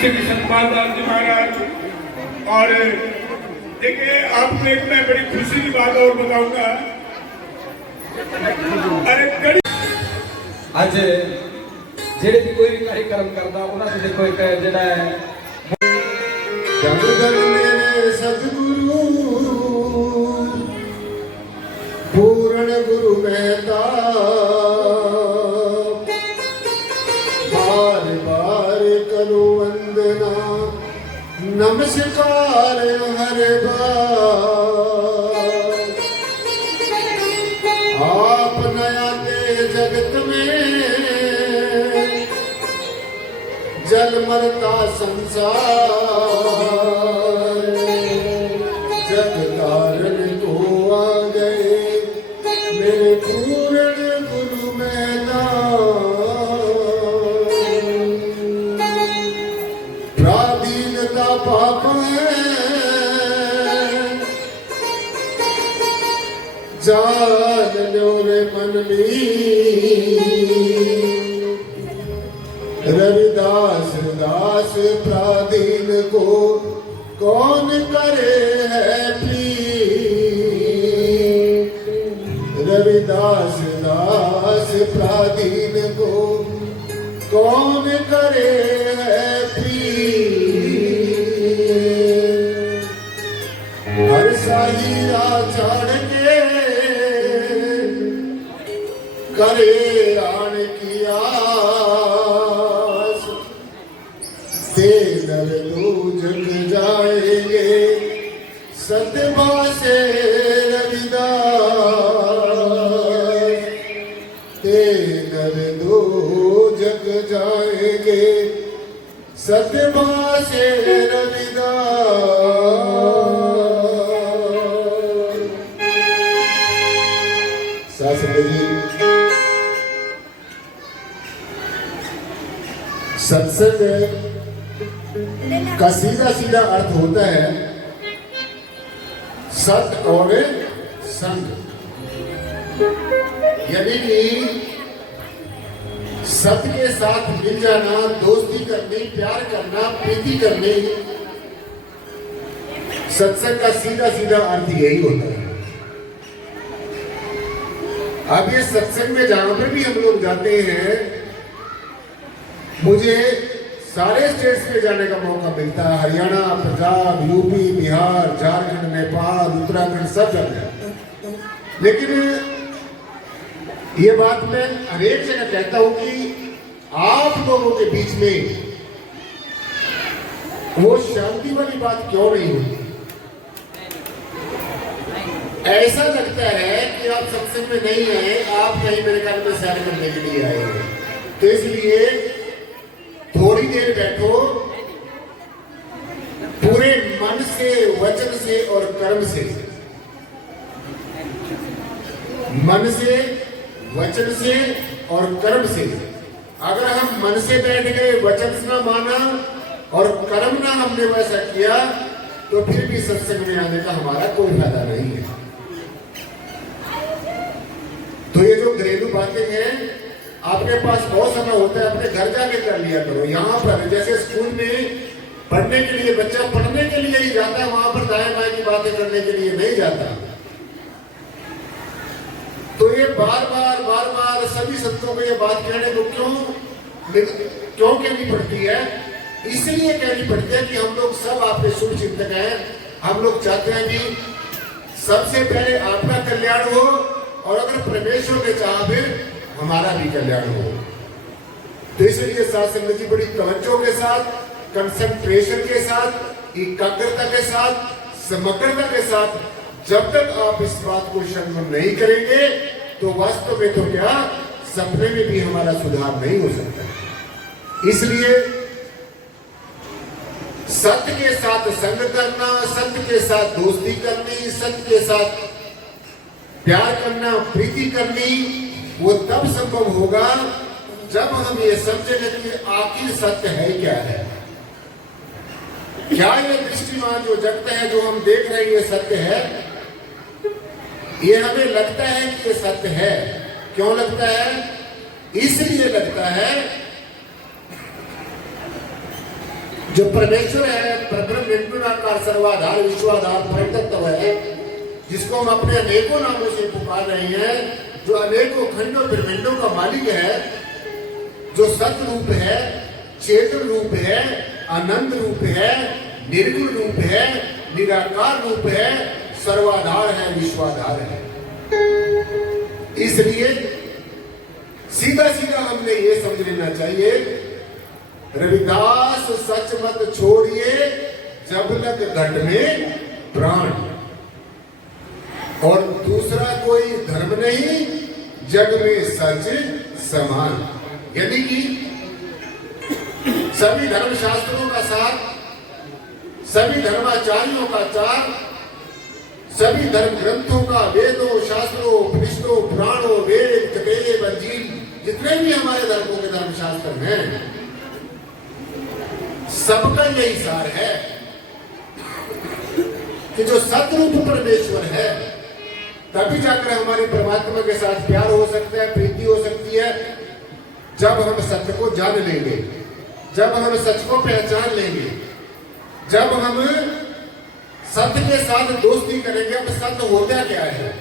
श्री सतपाल दास जी महाराज। और देखिए आपको एक मैं बड़ी खुशी की बात और बताऊंगा। अरे कड़ी आज जेड़े भी कोई भी कार्यक्रम करता उन्होंने देखो एक जेड़ा है जगदल मेरे सतगुरु पूर्ण गुरु मेहता बार बार करो वंदना नमस्कार हर बार। आप नया दे जगत में जल मरता संसार जग तारण को आ गए मेरे पूर्ण गुरु पराधीनता पाप है जान लो रे मन रविदास दास प्राधीन को कौन करे है प्रीत। रविदास दास प्राधीन को कौन करे है प्रीत। हर साही आचरण के करे राण किया नर दो जग जाएंगे सतबा से रविदास ते नर दो जग जाएंगे सतबा से रविदास। सत्संग का सीधा सीधा अर्थ होता है सत और संग। यानी कि सत के साथ मिल जाना, दोस्ती करनी, प्यार करना, प्रीति करनी, सत्संग का सीधा सीधा अर्थ यही होता है। अब ये सत्संग में जहां पर भी हम लोग जाते हैं, मुझे सारे स्टेट्स में जाने का मौका मिलता है। हरियाणा, पंजाब, यूपी, बिहार, झारखंड, नेपाल, उत्तराखंड सब जगह। लेकिन ये बात मैं हर एक जगह कहता हूं कि आप लोगों के बीच में वो शांति वाली बात क्यों नहीं होती। ऐसा लगता है कि आप सत्संग में नहीं आए, आप कहीं मेरे ख्याल में सैर करने के लिए आए हैं। तो इसलिए थोड़ी देर बैठो, पूरे मन से, वचन से और कर्म से, मन से, वचन से और कर्म से। अगर हम मन से बैठ गए, वचन से ना माना और कर्म ना हमने वैसा किया, तो फिर भी सत्संग में आने का हमारा कोई फायदा नहीं है। तो ये जो घरेलू बातें हैं, आपके पास बहुत समय होता है, अपने घर जाके कर लिया करो। यहाँ पर जैसे स्कूल में पढ़ने के लिए बच्चा पढ़ने के लिए ही जाता है, वहां पर दाएं बाएं की बातें करने के लिए नहीं जाता। तो ये बार बार सभी संतों को ये बात कहने को क्यों कहनी पड़ती है? इसलिए कहनी पड़ती है कि हम लोग सब आपके शुभ चिंतक हैं। हम लोग चाहते हैं कि सबसे पहले आपका कल्याण हो, और अगर परमेश्वर ने चाहा फिर हमारा भी कल्याण हो। तो इसलिए साथ संगत जी बड़ी तवज्जो के साथ, कंसंट्रेशन के साथ, एकाग्रता के साथ, समग्रता के साथ, जब तक आप इस बात को श्रवण नहीं करेंगे तो वास्तव में तो क्या, सपने में भी हमारा सुधार नहीं हो सकता। इसलिए सत्य के साथ संग करना, सत्य के साथ दोस्ती करनी, सत्य के साथ प्यार करना, प्रीति करनी, वो तब संभव होगा जब हम ये समझेंगे कि आखिर सत्य है क्या है। क्या ये दृष्टिमान जो जगत है, जो हम देख रहे हैं, ये सत्य है? ये हमें लगता है कि ये सत्य है। क्यों लगता है? इसलिए लगता है जो परमेश्वर है, परब्रह्म निर्गुणाकार सर्वाधार विश्वाधार परम तत्व है, जिसको हम अपने अनेकों नामों से पुकार रहे हैं, जो अनेकों खंडों ब्रह्मांडों का मालिक है, जो सत रूप है, चेतन रूप है, आनंद रूप है, निर्गुण रूप है, निराकार रूप है, सर्वाधार है, विश्वाधार है। इसलिए सीधा सीधा हमने ये समझ लेना चाहिए, रविदास सच मत छोड़िए जब लग घट में प्राण, और दूसरा कोई धर्म नहीं जग में सच समान। यानी कि सभी धर्म शास्त्रों का साथ, सभी धर्माचार्यों का चार, सभी धर्म ग्रंथों का, वेदों, शास्त्रों, उपनिषदों, पुराणों, वेद, कबीर, अंजील, जितने भी हमारे धर्मों के धर्म शास्त्र हैं, सबका यही सार है कि जो सतरूप परमेश्वर है, तभी जाकर हमारी परमात्मा के साथ प्यार हो सकता है, प्रीति हो सकती है, जब हम सत्य को जान लेंगे, जब हम सच को पहचान लेंगे, जब हम सत्य के साथ दोस्ती करेंगे। अब सत्य होता क्या है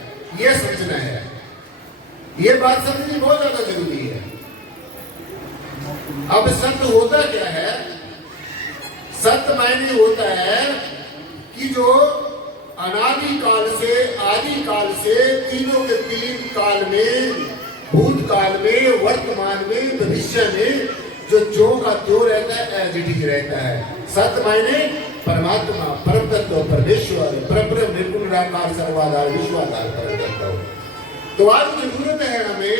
ये समझना है, ये बात समझनी बहुत ज्यादा जरूरी है। अब सत्य होता क्या है? सत्य मायने होता है कि जो अनादि काल से, आदि काल से, तीनों के तीन काल में, भूतकाल में, वर्तमान में, भविष्य में जो का त्यों रहता है, एज इट इज रहता है। सत्य मायने परमात्मा, परम तत्व, परमेश्वर, परब्रह्म निर्गुण निराकार सर्वाधार विश्वाधार परम तत्व। तो आज जरूरत है हमें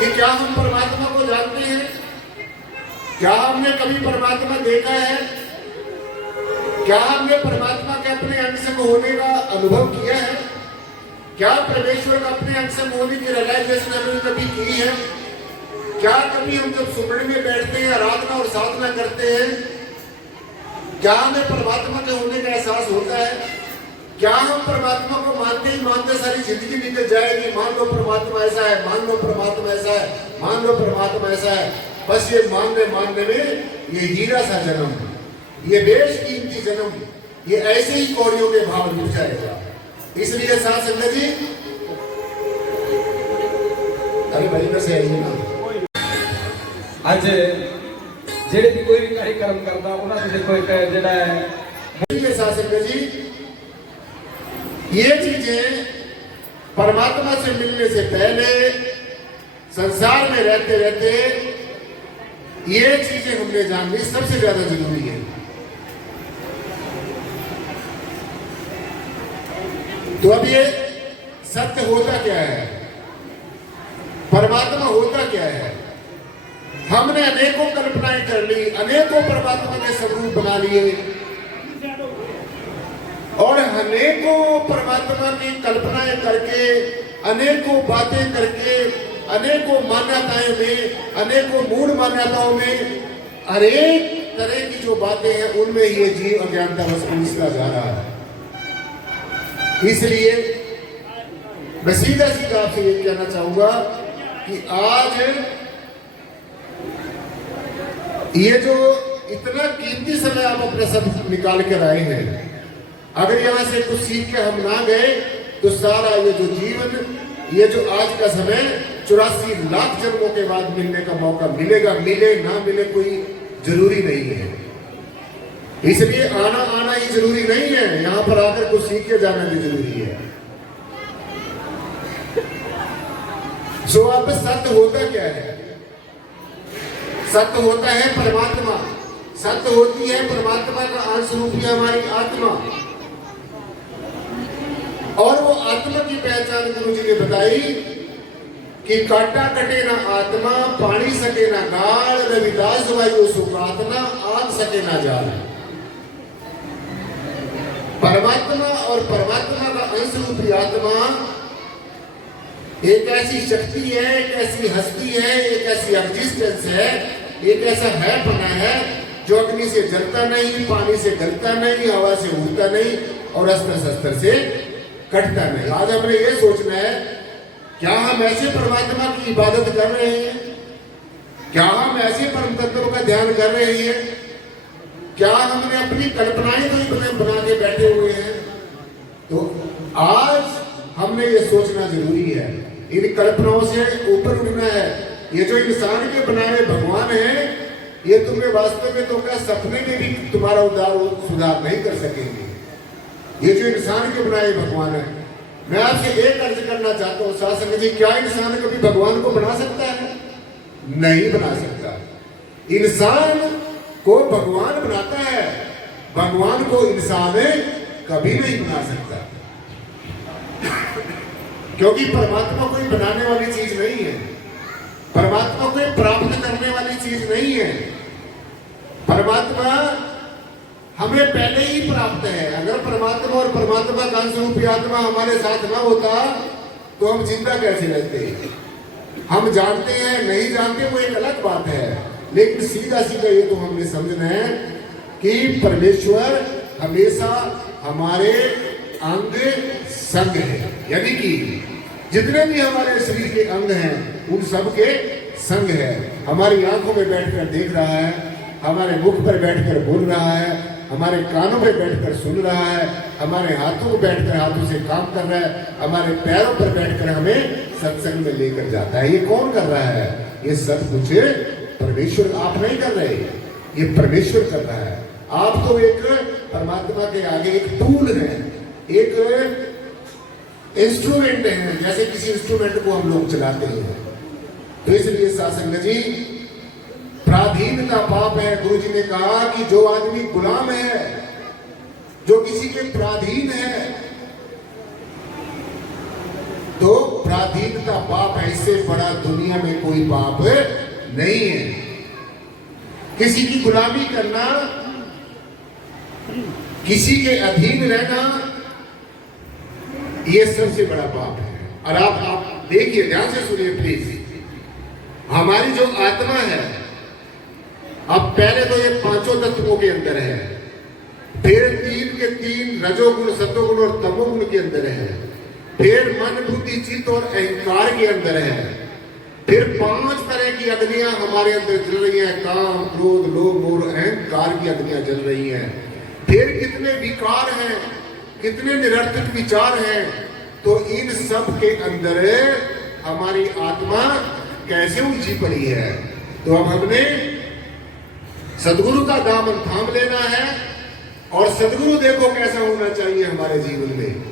कि क्या हम परमात्मा को जानते हैं? क्या हमने कभी परमात्मा देखा है? क्या हमने परमात्मा के अपने अंश में होने का अनुभव किया है? क्या परमेश्वर का अपने अंश में होने की रियलाइजेशन हमने कभी की है? क्या कभी हम जब सुमरन में बैठते हैं, आराधना और साधना करते हैं, क्या हमें परमात्मा के होने का एहसास होता है? क्या हम परमात्मा को मानते ही मानते सारी जिंदगी निकल जाएगी? मान लो परमात्मा ऐसा है, मान लो परमात्मा ऐसा है, मान लो परमात्मा ऐसा है, बस ये मानने में ये हीरा सा जन्म, ये बेशकीमती जन्म, ये ऐसे ही कौड़ियों के भाव डूब जाएगा। इसलिए साथ संगत जी, अरे भाई कैसे आइए ना, ਅੱਜ ਜਿਹੜੇ ਵੀ ਕੋਈ ਵੀ कार्यक्रम करता ਉਹਨਾਂ ਦੇ ਦੇਖੋ ਇੱਕ ਜਿਹੜਾ है शासक जी, ये चीजें परमात्मा से मिलने से पहले संसार में रहते रहते ये चीजें हमने जाननी सबसे ज्यादा जरूरी है। तो अब ये सत्य होता क्या है, परमात्मा होता क्या है? हमने अनेकों कल्पनाएं कर ली, अनेकों परमात्मा के स्वरूप बना लिए, और अनेकों परमात्मा की कल्पनाएं करके, अनेकों बातें करके, अनेकों मान्यताएं में, अनेकों मूढ़ मान्यताओं में, अनेक तरह की जो बातें हैं उनमें ये जीव अज्ञानता बस घुसता जा रहा है। इसलिए मैं सीधा सीधा आपसे ये कहना चाहूंगा कि आज ये जो इतना कीमती समय आप अपने सब निकाल कर आए हैं, अगर यहां से कुछ सीख के हम ना गए तो सारा ये जो जीवन, ये जो आज का समय 84 लाख जन्मों के बाद मिलने का मौका मिलेगा, मिले ना मिले कोई जरूरी नहीं है। इसलिए आना ही जरूरी नहीं है, यहां पर आकर कुछ सीख के जाना भी जरूरी है। सो अब सत्य होता क्या है? सत्य होता है परमात्मा, सत्य होती है परमात्मा का अंश रूपी हमारी आत्मा, और वो आत्मा की पहचान गुरु जी ने बताई कि काटा कटे ना आत्मा, पानी सके ना गाल, रविदास वायु सुखात्मा, आग सके ना जाल। परमात्मा और परमात्मा का अंश रूपी आत्मा एक ऐसी शक्ति है, एक ऐसी हस्ती है, एक ऐसी एग्जिस्टेंस है, एक ऐसा है पना है जो अग्नि से जलता नहीं, पानी से गलता नहीं, हवा से उड़ता नहीं और अस्त्र शस्त्र से कटता नहीं। आज हमने ये सोचना है, क्या हम ऐसे परमात्मा की इबादत कर रहे हैं? क्या हम ऐसे परम तत्व का ध्यान कर रहे हैं? क्या हमने अपनी कल्पनाएं तो ही बना के बैठे हुए हैं? तो आज हमने ये सोचना जरूरी है, इन कल्पनाओं से ऊपर उठना है। ये जो इंसान के बनाए भगवान है, ये तुम्हें वास्तव में तो क्या सपने में भी तुम्हारा सुधार नहीं कर सकेंगे। ये जो इंसान के बनाए भगवान है, मैं आपसे एक अर्ज करना चाहता हूँ साथ संगत जी, क्या इंसान कभी भगवान को बना सकता है? नहीं बना सकता। इंसान को भगवान बनाता है, भगवान को इंसान कभी नहीं बना सकता, क्योंकि परमात्मा कोई बनाने वाली चीज नहीं है, परमात्मा कोई प्राप्त करने वाली चीज नहीं है। परमात्मा हमें पहले ही प्राप्त है। अगर परमात्मा और परमात्मा का अंश रूपी आत्मा हमारे साथ न होता तो हम जिंदा कैसे रहते? हम जानते हैं नहीं जानते वो एक अलग बात है, लेकिन सीधा सीधा ये तो हमने समझना है कि परमेश्वर हमेशा हमारे अंग संग है, यानी कि जितने भी हमारे शरीर के अंग हैं उन सब के संग है। हमारी आंखों में बैठकर देख रहा है, हमारे मुख पर बैठकर बोल रहा है, हमारे कानों में बैठकर सुन रहा है, हमारे हाथों में बैठकर हाथों से काम कर रहा है, हमारे पैरों पर बैठकर हमें सत्संग में लेकर जाता है। ये कौन कर रहा है? ये सब कुछ परमेश्वर, आप नहीं कर रहे, ये परमेश्वर कर रहा है। आप तो एक परमात्मा के आगे एक टूल है, एक इंस्ट्रूमेंट है, जैसे किसी इंस्ट्रूमेंट को हम लोग चलाते हैं। तो इसलिए सासंग जी, पराधीनता पाप है। गुरु जी ने कहा कि जो आदमी गुलाम है, जो किसी के पराधीन है, तो पराधीनता पाप है। इससे बड़ा दुनिया में कोई पाप नहीं है। किसी की गुलामी करना, किसी के अधीन रहना, यह सबसे बड़ा पाप है। और आप देखिए, ध्यान से सुनिए प्लीज। हमारी जो आत्मा है, अब पहले तो ये पांचों तत्वों के अंदर है, फिर तीन के तीन रजोगुण, सतोगुण और तमोगुण के अंदर है, फिर मन, बुद्धि, चित्त और अहंकार के अंदर है, फिर 5 तरह की अग्नियां हमारे अंदर जल रही हैं, काम, क्रोध, लोभ और अहंकार की अग्नियां जल रही हैं। फिर कितने विकार हैं, कितने निरर्थक विचार हैं। तो इन सब के अंदर हमारी आत्मा कैसे उलझी पड़ी है। तो अब हमने सदगुरु का दामन थाम लेना है, और सदगुरु देखो कैसा होना चाहिए हमारे जीवन में।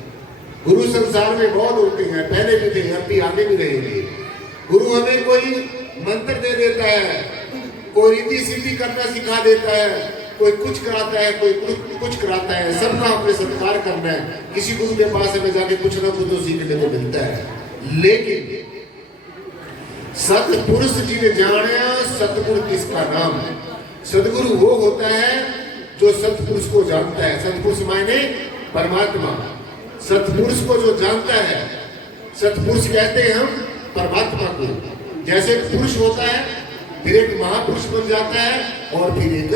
गुरु संसार में बहुत होते हैं, पहले भी थे, अब भी आगे भी रहेंगे। गुरु हमें कोई मंत्र दे देता है, कोई रीति सीधी करना सिखा देता है, कोई कुछ कराता है, कोई कुछ कराता है। सबका हमने सत्कार करना है। किसी गुरु के पास हमें जाके कुछ ना कुछ तो सीखने को मिलता है। लेकिन सतपुरुष जिन्हें जाना, सतगुरु किसका नाम है? सदगुरु वो होता है जो सतपुरुष को जानता है। सतपुरुष मायने परमात्मा। सतपुरुष को जो जानता है, सतपुरुष कहते हैं हम परमात्मा को। जैसे एक पुरुष होता है, फिर एक महापुरुष बन जाता है, और फिर एक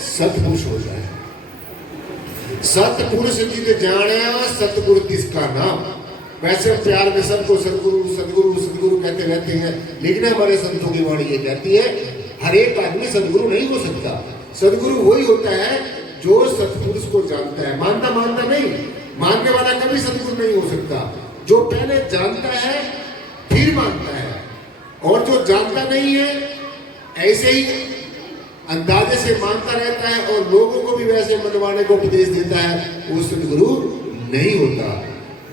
सतपुरुष हो जाए। सतपुरुष जिन्हें जाना, सतगुरु किसका नाम। वैसे प्यार में सबको सदगुरु सदगुरु सदगुरु कहते रहते हैं, लेकिन हमारे संतों की वाणी ये कहती है, हर एक आदमी सदगुरु नहीं हो सकता। सदगुरु वही होता है जो सतपुरुष को जानता है। मानता नहीं, मानने वाला कभी सदगुरु नहीं हो सकता। जो पहले जानता है फिर मानता है, और जो जानता नहीं है ऐसे ही अंदाजे से मानता रहता है और लोगों को भी वैसे मनवाने को उपदेश देता है, वो सदगुरु नहीं होता।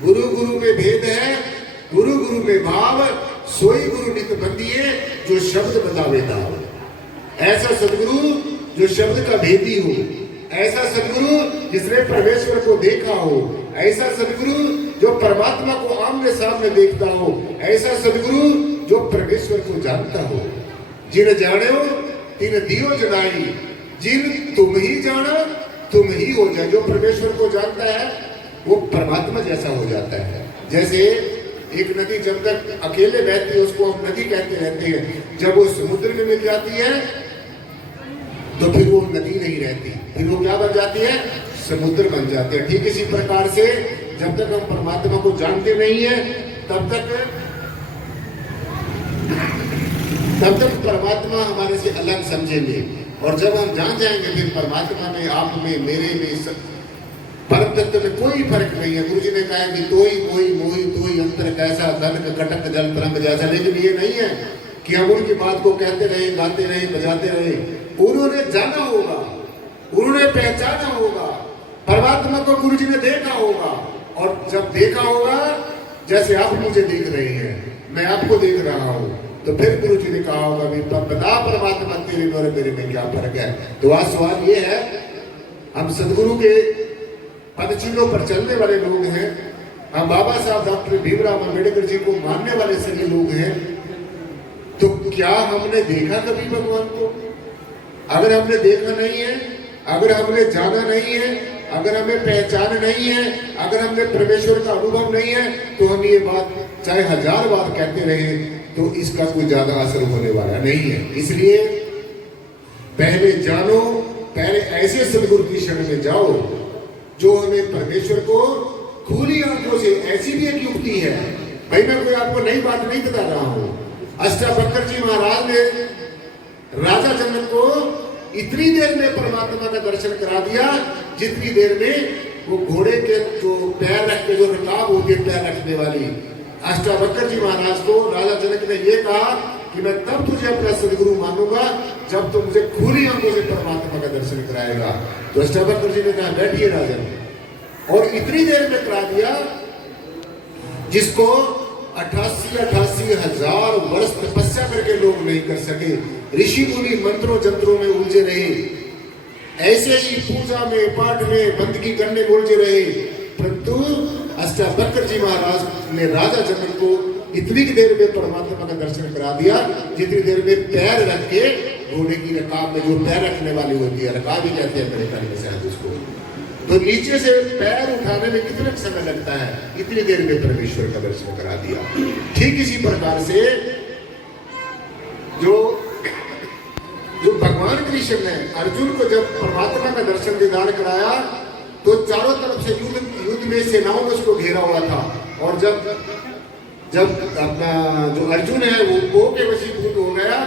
गुरु गुरु में भेद है, गुरु गुरु में भाव, सोई गुरु नित बंदिए, जो शब्द बतावे दाव। ऐसा सदगुरु जो शब्द का भेदी हो, ऐसा सदगुरु जिसने परमेश्वर को देखा हो, ऐसा सदगुरु जो परमात्मा को आमने सामने देखता हो, ऐसा सदगुरु जो परमेश्वर को जानता हो। जिन जानो तिन दियो जनाई, जिन तुम ही जाना तुम ही हो जाए। जो परमेश्वर को जानता है वो परमात्मा जैसा हो जाता है। जैसे एक नदी जब तक अकेले बहती है उसको हम नदी कहते रहते हैं, जब वो समुद्र में मिल जाती है तो फिर वो नदी नहीं रहती, फिर वो क्या बन जाती है? समुद्र बन जाती है। ठीक इसी प्रकार से जब तक हम परमात्मा को जानते नहीं है तब तक परमात्मा हमारे से अलग समझेंगे। और जब हम जान जाएंगे फिर परमात्मा में, आप में, मेरे में, परम तत्व में कोई फर्क नहीं है। गुरु जी ने कहा कि तोई मोई मोही तोई अंतर कैसा, धन कटक जल तरंग जैसा। लेकिन ये नहीं है कि हम उनकी बात को कहते रहे, गाते रहे, बजाते रहे। उन्होंने जाना होगा, उन्होंने पहचाना होगा, परमात्मा को गुरु जी ने देखा होगा। और जब देखा होगा, जैसे आप मुझे देख रहे हैं, मैं आपको देख रहा हूं, तो फिर गुरु जी ने कहा होगा भी बता परमात्मा तेरे और मेरे में क्या फर्क है। तो आज सवाल ये है, हम सदगुरु के पदचिन्हों पर चलने वाले लोग हैं, हम बाबा साहब डॉक्टर भीमराव अम्बेडकर जी को मानने वाले सभी लोग हैं, तो क्या हमने देखा कभी भगवान को? अगर हमने देखा नहीं है, अगर हमने जाना नहीं है, अगर हमें पहचान नहीं है, अगर हमने परमेश्वर का अनुभव नहीं है, तो हम ये बात चाहे 1000 बार कहते रहे तो इसका कोई ज्यादा असर होने वाला नहीं है। इसलिए पहले जानो, पहले ऐसे सदगुरु की शरण में जाओ जो हमें परमेश्वर को खुली आंखों से, ऐसी भी एक युक्ति है भाई, मैं कोई आपको नई बात नहीं बता रहा हूं। अष्टावक्र जी महाराज ने राजा जनक को इतनी देर में परमात्मा का दर्शन करा दिया जितनी देर में वो घोड़े के जो पैर रख के, जो रकाब होती है पैर रखने वाली, अष्टावक्र जी महाराज को राजा जनक ने ये कहा कि मैं तब तुझे अपना सदगुरु मानूंगा जब तू मुझे खुली आंखों से परमात्मा का दर्शन कराएगा। तो अष्टावक्र जी ने कहा बैठिए राजन, और इतनी देर में करा दिया जिसको 88 हजार वर्ष तपस्या करके लोग नहीं कर सके। ऋषि मुनि मंत्रों जंत्रों में उलझे रहे, ऐसे ही पूजा में, पाठ में, बंदगी करने में उलझे रहे, परंतु अष्टावक्र जी महाराज ने राजा जनक को इतनी देर में परमात्मा का दर्शन करा दिया जितनी देर में पैर रख के घोड़े की रकाब में, जो पैर रखने वाली होती है, रकाब ही कहते हैं मेरे ख्याल में शायद उसको, तो नीचे से पैर उठाने में कितना समय लगता है, इतनी देर में परमेश्वर का दर्शन करा दिया। ठीक इसी प्रकार से जो भगवान कृष्ण ने अर्जुन को जब परमात्मा का दर्शन दीदार कराया तो चारों तरफ से युद्ध में सेनाओं ने उसको घेरा हुआ था। और जब अपना जो अर्जुन है वो मोह के वशीभूत हो गया,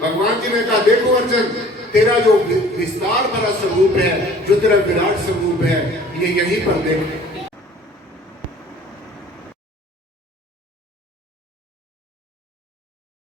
भगवान जी ने कहा देखो अर्जुन, तेरा जो विस्तार भरा स्वरूप है, जो तेरा विराट स्वरूप है, ये यहीं पर देख।